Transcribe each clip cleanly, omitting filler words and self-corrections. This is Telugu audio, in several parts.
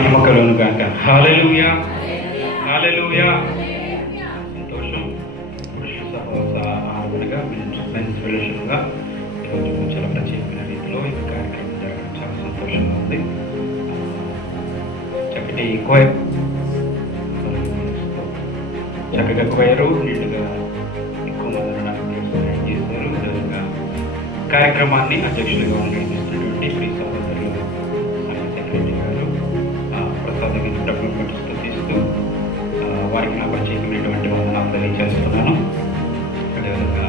నమ్మకలను కాక హల్లెలూయా హల్లెలూయా. సంతోషం. ఆరుగా మెన్స్ ఫెలోషిప్గా ఈరోజు చాలా ప్రత్యేకమైన రీతిలో ఈ కార్యక్రమం జరగడం చాలా సంతోషంగా ఉంది. చక్కటి కోయర్ చక్కగా కోయరు నిండుగా ఎక్కువ మంది నాకు చేస్తారు. విధంగా కార్యక్రమాన్ని అధ్యక్షులుగా నిర్వహిస్తున్నటువంటి శ్రీ సహోదరులు సెక్రటరీ గారు ప్రసాద్ ప్రభుత్వం బట్టి స్థుతిస్తూ వారికి నా ప్రత్యేకమైనటువంటి వందనాలు తెలియజేస్తున్నాను. అదేవిధంగా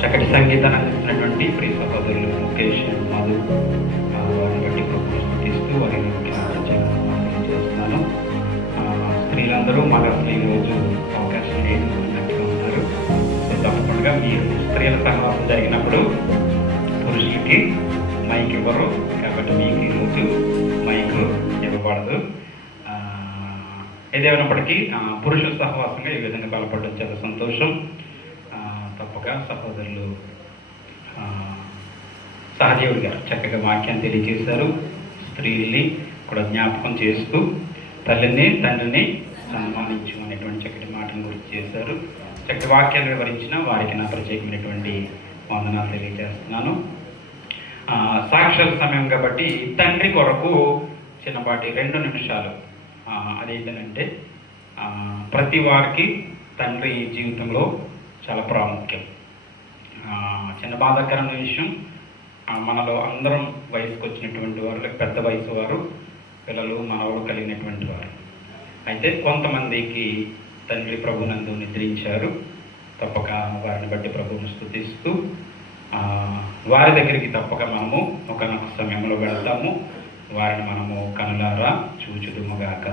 చక్కటి సంగీతాన్ని అందిస్తున్నటువంటి ప్రియ సహోదరులు ముఖేష్ మధు వారిని బట్టి ప్రభుత్వం స్థుతిస్తూ వారిని నా ప్రత్యేకంగా తెలియజేస్తున్నాను. స్త్రీలందరూ మగ స్త్రీలు రోజు అవకాశం లేదు అన్నట్టుగా ఉన్నారు. సో తప్పకుండా మీరు స్త్రీల సహవాసం జరిగినప్పుడు పురుషులకి మైక్ ఇవ్వరు కాబట్టి మీకు ఈరోజు మైక్ ఇవ్వబడదు. ఏదేమైనప్పటికీ పురుషుల సహవాసంగా ఈ విధంగా బలపడడం చాలా సంతోషం. తప్పక సహోదరులు సహదేవుడు గారు చక్కగా వాక్యాన్ని తెలియజేశారు. స్త్రీల్ని కూడా జ్ఞాపకం చేస్తూ తల్లిని తండ్రిని సన్మానించు అనేటువంటి చక్కటి మాటను గుర్తు చేశారు. చక్కటి వాక్యాన్ని వివరించిన వారికి నా ప్రత్యేకమైనటువంటి వందనాలు తెలియజేస్తున్నాను. సాక్షాత్ సమయం కాబట్టి తండ్రి కొరకు చిన్నపాటి 2 నిమిషాలు. అదేంటంటే ప్రతి వారికి తండ్రి జీవితంలో చాలా ప్రాముఖ్యం. చిన్న బాధాకరమైన విషయం, మనలో అందరం వయసుకు వచ్చినటువంటి వారు, పెద్ద వయసు వారు, పిల్లలు మనవలు కలిగినటువంటి వారు. అయితే కొంతమందికి తండ్రి ప్రభునందు నిద్రించారు. తప్పక వారిని బట్టి ప్రభువును స్తుతిస్తూ వారి దగ్గరికి తప్పక మనము ఒకనొక సమయంలో వెళ్తాము. వారిని మనము కనులారా చూచుదుముగాక.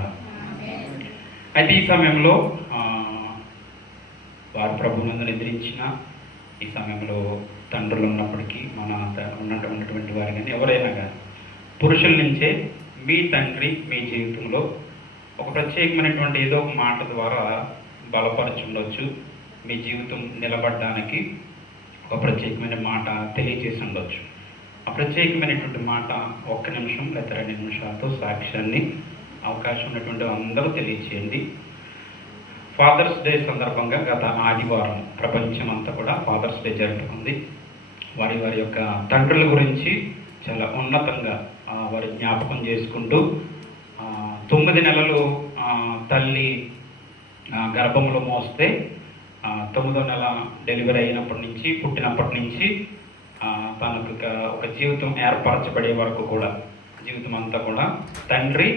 అయితే ఈ సమయంలో వారు ప్రభువునందు నిద్రించిన ఈ సమయంలో తండ్రులు ఉన్నప్పటికీ మన ఉన్నటువంటి వారు కానీ ఎవరైనా కానీ పురుషుల నుంచే మీ తండ్రి మీ జీవితంలో ఒక ప్రత్యేకమైనటువంటి ఏదో ఒక మాట ద్వారా బలపరచుండొచ్చు. మీ జీవితం నిలబడడానికి ఒక ప్రత్యేకమైన మాట తెలియజేసి ఉండొచ్చు. ఆ ప్రత్యేకమైనటువంటి మాట 1 నిమిషం లేదా 2 నిమిషాలతో సాక్ష్యాన్ని అవకాశం ఉన్నటువంటి అందరూ తెలియచేయండి. ఫాదర్స్ డే సందర్భంగా గత ఆదివారం ప్రపంచం అంతా కూడా ఫాదర్స్ డే జరుపుకుంది. వారి యొక్క తండ్రుల గురించి చాలా ఉన్నతంగా వారి జ్ఞాపకం చేసుకుంటూ 9 నెలలు తల్లి గర్భంలో మోస్తే 9వ నెల డెలివరీ అయినప్పటి నుంచి పుట్టినప్పటి నుంచి తనకు ఒక జీవితం ఏర్పరచబడే వరకు కూడా జీవితం అంతా కూడా తండ్రి